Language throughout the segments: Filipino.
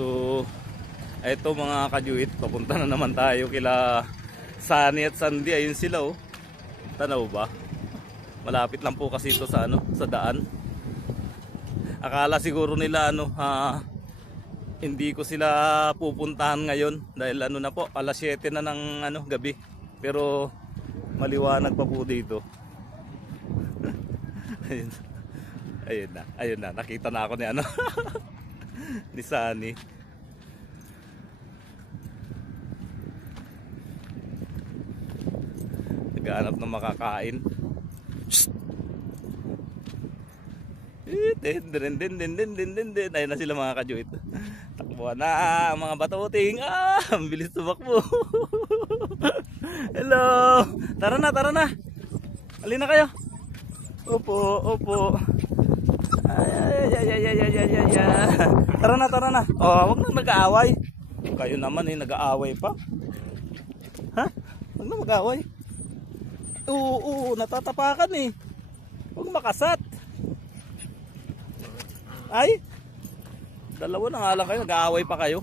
So, eto mga kajuit, papunta na naman tayo kila Sunny at Sandy. Ayun sila oh. Tanaw ba? Malapit lang po kasi ito sa ano, sa daan. Akala siguro nila ano, hindi ko sila pupuntahan ngayon dahil ano na po, alas 7 na ng ano, gabi. Pero maliwanag pa po dito. Ayun na, nakita na ako ni ano ni Sunny. Naghahanap ng makakain. Din. Ayun na sila mga kajuit. Takbuhan na mga batuting. Ang bilis tumakbo. Hello. Tara na. Halina kayo. Opo. Ay. Tara na. Oh, wag nang nag-aaway. Kayo naman nag-aaway pa. Ha? Wag na mag-aaway. Oo, natatapakan eh. Huwag makasat. Ay, dalawa na nga lang kayo, nag-aaway pa kayo.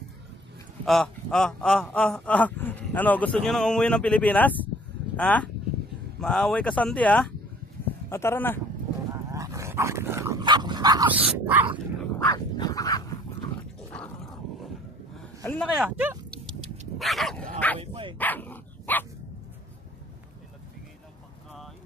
Ano, gusto nyo nang umuwi ng Pilipinas? Ha? Maaway ka, Sandy, ha? Tara na. Alin na kaya? Maaway pa eh. Nagbigay ng pagkain.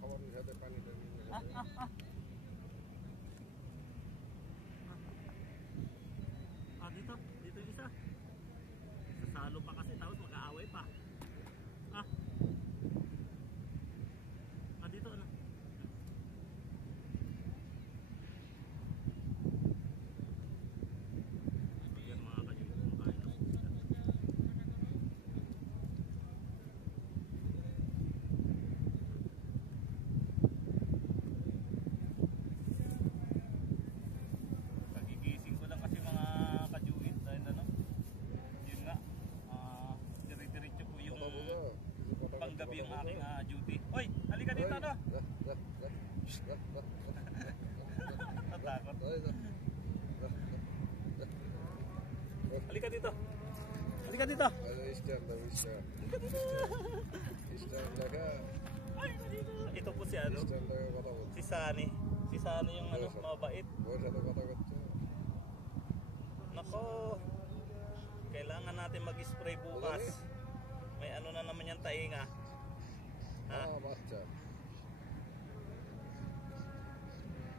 খাবারের সাথে পানি dito yung isa. Sasalo pa kasi tapos mag-aaway pa. Dito ano? Yan mga kajuit, kumakain na po sila. Nagigising ko lang kasi mga kajuit dahil ano, yun nga, dire-diretso po yung panggabi yung aking duty. Hoy, halika dito no. Natakot. Halika dito. Halika dito. Ito po si ano? Si Sunny. Si Sunny yung ano, mabait. Nako. Kailangan natin mag-spray bukas. May ano na naman yung tainga.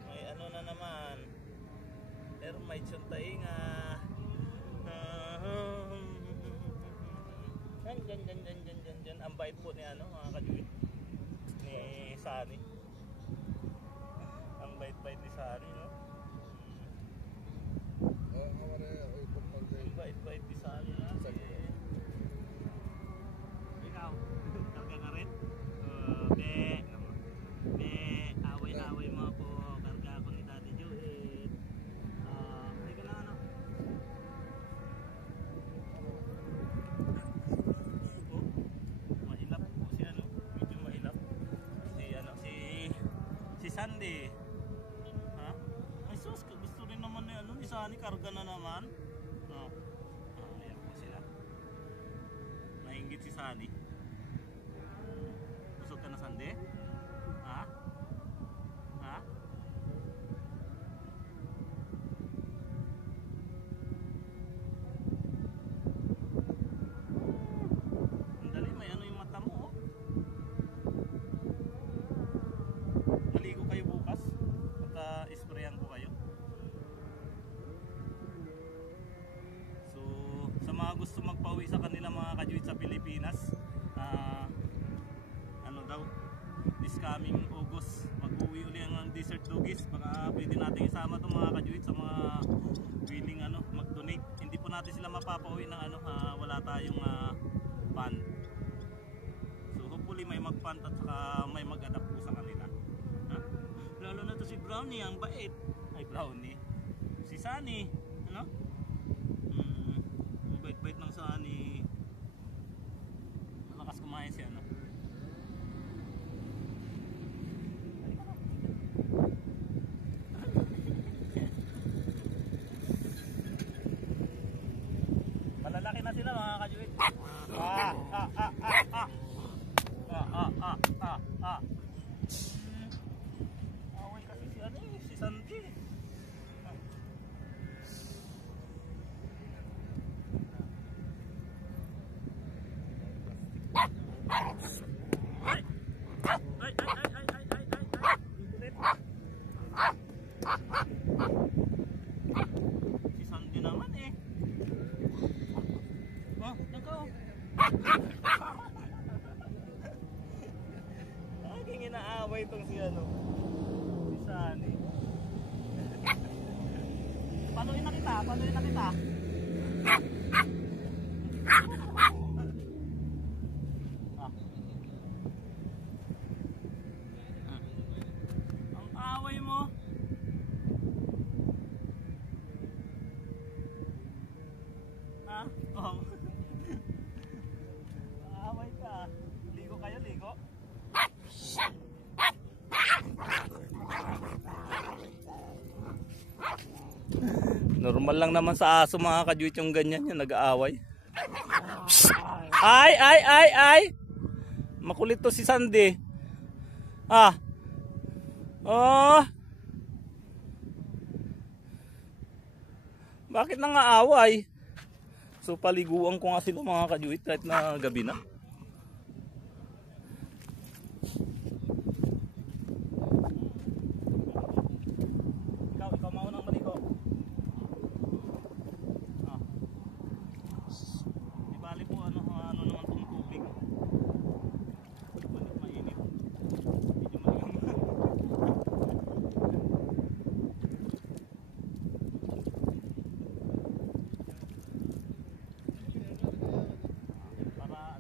May ano na naman. Termites yung tainga. Yan. Ang bait po ni ano, mga kajuit. Ni Sunny. Ang bait-bait ni Sunny, no? Ang bait-bait ni Sunny, no? Ikaw, karga ka rin? Away mo po. Karga ako ni Daddy Juliet. Hindi ka na ano? Karga na naman. Oh. Ayan po sila. Nainggit si Sunny. Busog ka na, Sandy? Ha? Ha? Ang dali, may ano yung mata mo, oh. Maligo kayo bukas at isprayan ko kayo. So sa mga gusto magpauwi sa kanila mga kajuit sa Pilipinas, ano daw, this coming August mag-uwi uli ang Desert Doggies. Baka pwede natin isama itong mga kajuit sa mga willing mag-donate. Hindi po natin sila mapapauwi ng wala tayong fund. So hopefully may mag-fund at saka may mag-adapt po sa kanila. Lalo na to si Brownie, ang bait. Ay, Brownie. Si Sunny, ano? Ang bait-bait ng Sunny. Malakas kumain siya, ano? Malalaki na sila mga kajuit. Away kasi si Sandy. Si Sandy naman eh. Oh, nako. Laging inaaway itong si Sunny. Paluin na kita. Ang away mo. Oh. Away ka. Ligo kayo, ligo. Normal lang naman sa aso mga kajuit yung ganyan, yung nag-aaway. Ay! Makulit to si Sandy. Oh. Bakit nang-aaway? So paliguan ko nga sila mga kajuit kahit na gabi na. Ikaw maunang maligo. Di bali po ano naman itong tubig. Balik mainit. Medyo maligam. Para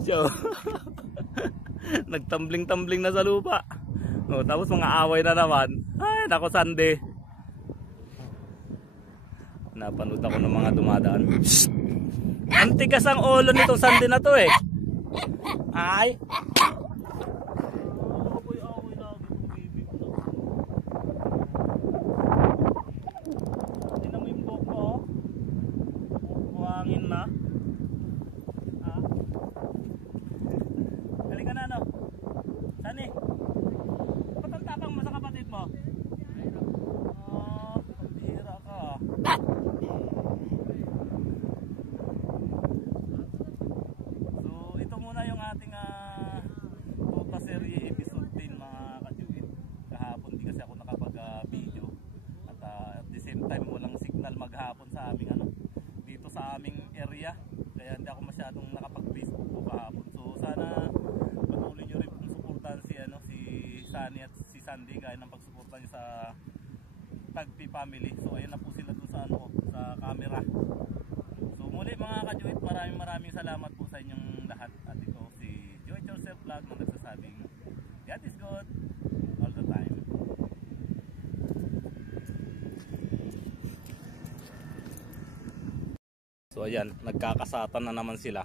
Siya, oh. Nagtambling-tambling na sa lupa. Oh, tapos mga away na naman. Ay, nako Sandy. Napanood ako ng mga dumadaan. Ang tigas ang ulo nitong Sandy na to eh. Ay. Tingnan mo yung buhok mo, oh. Buhangin na. Ah. Halika na, ano? Sani? Ba't ang tapang mo sa kapatid mo? Ah, pambihira ka. So, ito muna yung ating Tota Serie episode 10 mga kajuit. Kahapon di kasi ako nakapag-video. At the same time walang signal maghapon sa aming dito sa aming area. Kaya hindi ako masyadong nakapag-Facebook po kahapon. So, sana patuloy nyo rin pong suportahan si Sunny at si Sandy gaya ng pagsuportahan nyo sa Tagpi family. So ayun na po sila dun sa sa camera. So muli mga kajuit, maraming salamat po sa inyong lahat. At ito si Do It Yourself Vlog na nagsasabing God is good all the time. So ayan, nagkakasatan na naman sila.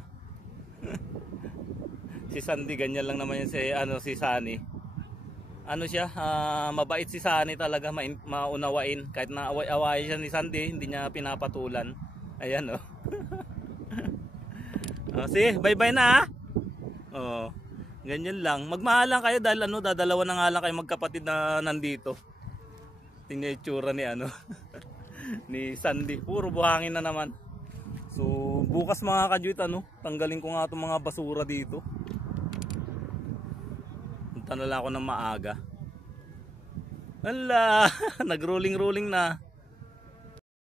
Si Sandy ganyan lang naman yan si Sunny. Ano siya, mabait si Sunny talaga, maunawain. Kahit na away-away siya ni Sandy, hindi niya pinapatulan. Ayan oh. See, bye-bye na ha. Oh, ganyan lang. Magmahal lang kayo dahil dadalawa na nga lang kayo magkapatid na nandito. Tingnan yung itsura ni ni Sandy. Puro buhangin na naman. So, bukas mga kajuit tanggalin ko nga itong mga basura dito. Punta na lang ako ng maaga. Hala, nag-rolling-rolling na.